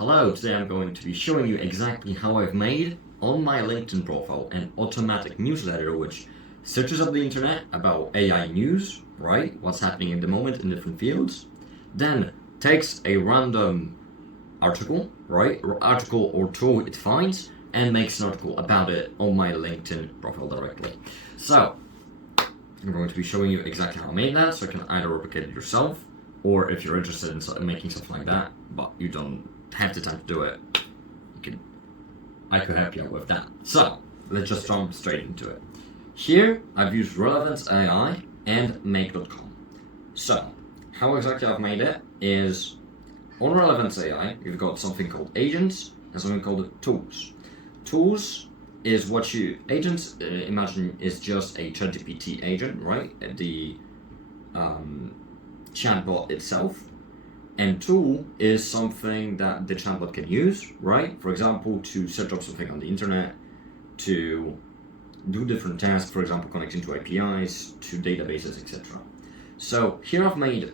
Hello, today I'm going to be showing you exactly how I've made on my LinkedIn profile an automatic newsletter which searches up the internet about AI news, right? What's happening in the moment in different fields. Then takes a random article, right? Or article or tool it finds and makes an article about it on my LinkedIn profile directly. So I'm going to be showing you exactly how I made that, so you can either replicate it yourself, or if you're interested in making something like that, but you don't have the time to do it, I could help you out with that. So let's just jump straight into it. Here I've used Relevance AI and Make.com. So how exactly I've made it is on Relevance AI you've got something called agents and something called tools. Tools is what agents imagine is just a ChatGPT agent, right? The chatbot itself. And tool is something that the chatbot can use, right? For example, to search up something on the internet, to do different tasks, for example, connecting to APIs, to databases, etc. So here I've made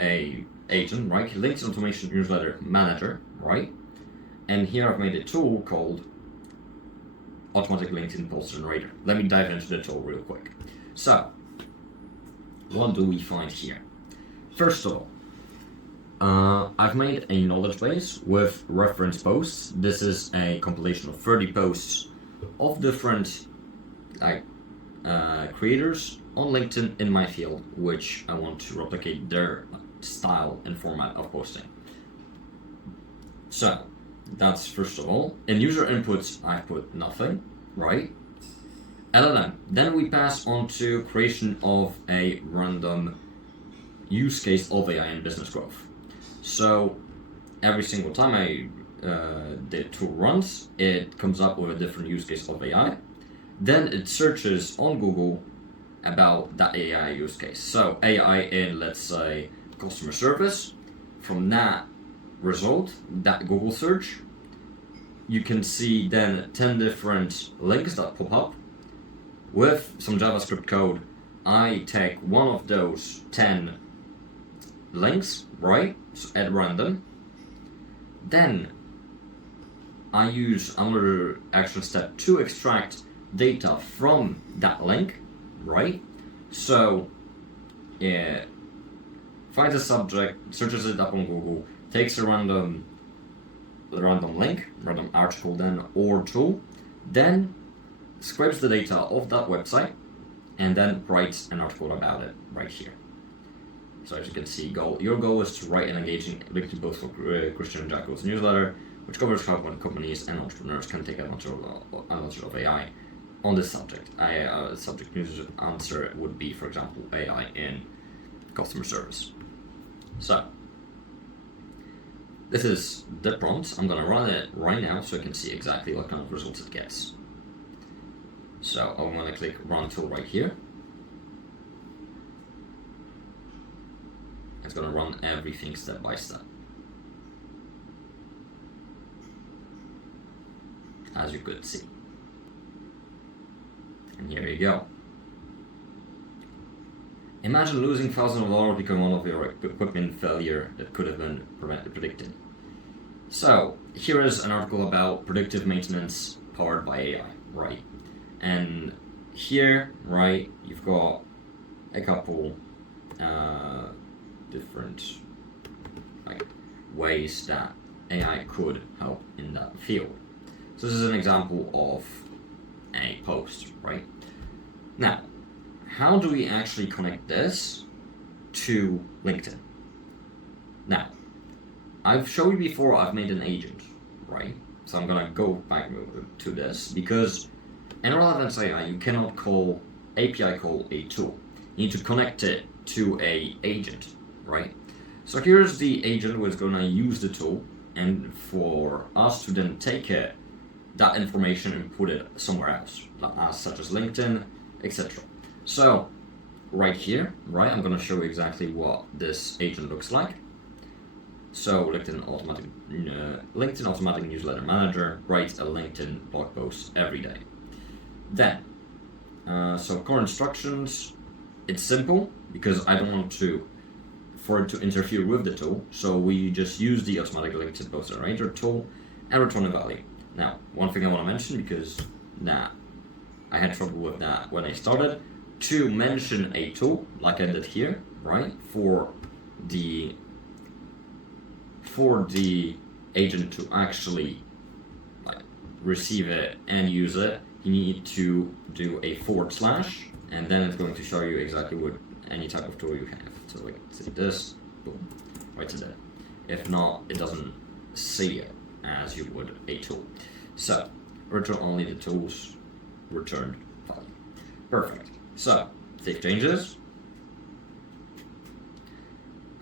a agent, right? LinkedIn Automation Newsletter Manager, right? And here I've made a tool called Automatic LinkedIn Post Generator. Let me dive into the tool real quick. So, what do we find here? First of all, I've made a knowledge base with reference posts. This is a compilation of 30 posts of different creators on LinkedIn in my field, which I want to replicate their style and format of posting. So that's first of all. In user inputs, I put nothing, right? LLM. Then we pass on to creation of a random use case of AI in business growth. So every single time the tool runs, it comes up with a different use case of AI. Then it searches on Google about that AI use case. So AI in, let's say, customer service. From that result, that Google search, you can see then 10 different links that pop up. With some JavaScript code, I take one of those 10 links, right, so at random. Then I use another action step to extract data from that link, right? So it finds a subject, searches it up on Google, takes a random link, random article then or tool, then scrapes the data of that website and then writes an article about it right here. So as you can see, your goal is to write an engaging LinkedIn post for Christian and Jacko's newsletter, which covers how companies and entrepreneurs can take advantage of AI on this subject. Subject news answer would be, for example, AI in customer service. So this is the prompt. I'm gonna run it right now so you can see exactly what kind of results it gets. So I'm gonna click Run Tool right here. It's going to run everything step by step, as you could see. And here you go. Imagine losing thousands of dollars because one of your equipment failure that could have been predicted. So here is an article about predictive maintenance powered by AI, right? And here, right, you've got a couple different ways that AI could help in that field. So this is an example of a post, right? Now, how do we actually connect this to LinkedIn? Now, I've showed you before I've made an agent, right? So I'm gonna go back to this because in Relevance AI you cannot call API call a tool. You need to connect it to a agent, right? So here's the agent who is going to use the tool, and for us to then take that information and put it somewhere else, such as LinkedIn, etc. So right here, right, I'm going to show you exactly what this agent looks like. So LinkedIn Automatic Newsletter Manager writes a LinkedIn blog post every day. Then, so core instructions, it's simple because I don't want to for it to interfere with the tool, so we just use the automatic LinkedIn post generator tool and return a value. Now, one thing I want to mention, because I had trouble with that when I started, to mention a tool like I did here, right, for the agent to actually receive it and use it, you need to do a / and then it's going to show you exactly what any type of tool you have. So like say this, boom, right to there. If not, it doesn't see it as you would a tool. So return only the tools returned value. Perfect. So save changes.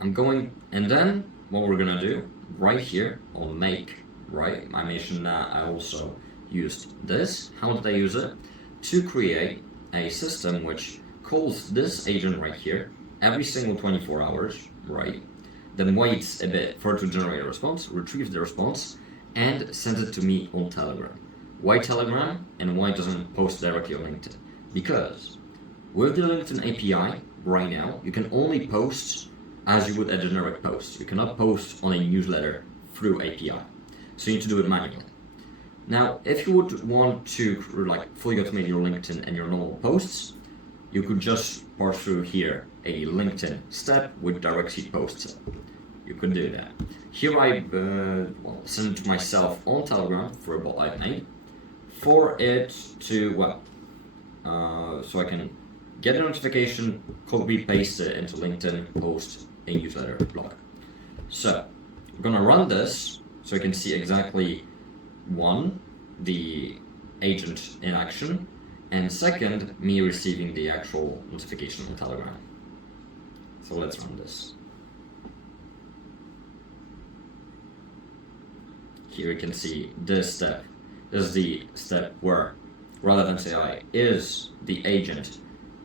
And then what we're gonna do right here on make, right? I mentioned that I also used this. How did I use it? To create a system which calls this agent right here every single 24 hours, right? Then waits a bit for it to generate a response, retrieves the response, and sends it to me on Telegram. Why Telegram and why it doesn't post directly on LinkedIn? Because with the LinkedIn API right now, you can only post as you would a generic post. You cannot post on a newsletter through API. So you need to do it manually. Now, if you would want to fully automate your LinkedIn and your normal posts, you could just parse through here a LinkedIn step with direct seed posts. You could do that. Here I send it to myself on Telegram for a bot I've made for it to, so I can get a notification, copy paste it into LinkedIn, post a newsletter blog. So I'm gonna run this so you can see exactly one, the agent in action, and second, me receiving the actual notification on Telegram. So let's run this. Here you can see this step. This is the step where relevance AI is the agent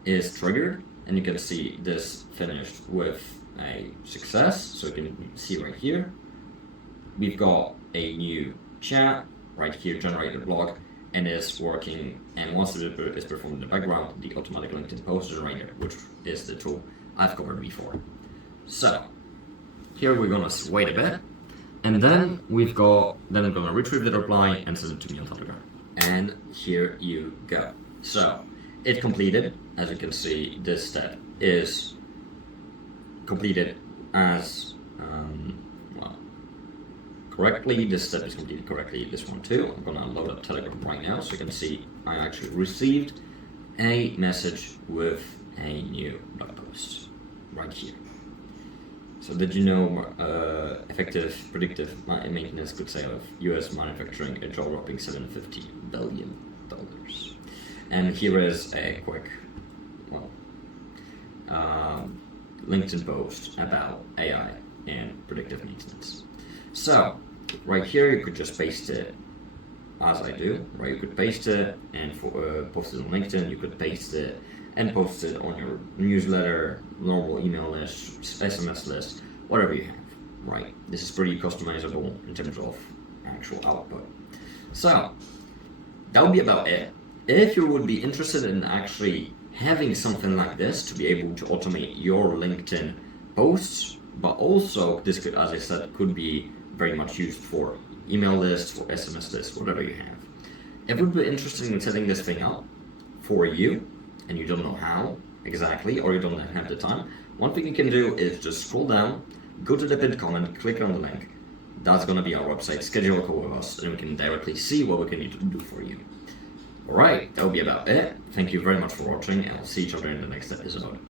is triggered, and you can see this finished with a success. So you can see right here, we've got a new chat right here, generated blog, and is working. And once it is performed in the background, the automatic LinkedIn post generator, which is the tool I've covered before. So here we're gonna wait a bit, and then I'm gonna retrieve the reply and send it to me on Telegram. And here you go. So it completed. As you can see, this step is completed as correctly. This step is completed correctly. This one too. I'm gonna load up Telegram right now so you can see I actually received a message with a new blog post right here. So did you know effective predictive maintenance could save US manufacturing a jaw-dropping $750 billion? And here is a quick LinkedIn post about AI and predictive maintenance. So right here you could just paste it as I do, right? You could paste it and post it on LinkedIn. You could paste it and post it on your newsletter, normal email list, SMS list, whatever you have, right? This is pretty customizable in terms of actual output. So that would be about it. If you would be interested in actually having something like this to be able to automate your LinkedIn posts, but also this could, as I said, could be very much used for email lists, for SMS lists, whatever you have. If it would be interesting in setting this thing up for you, and you don't know how exactly, or you don't have the time, one thing you can do is just scroll down, go to the pinned comment, click on the link. That's going to be our website. Schedule a call with us, and we can directly see what we can need to do for you. Alright, that will be about it. Thank you very much for watching, and I'll see each other in the next episode.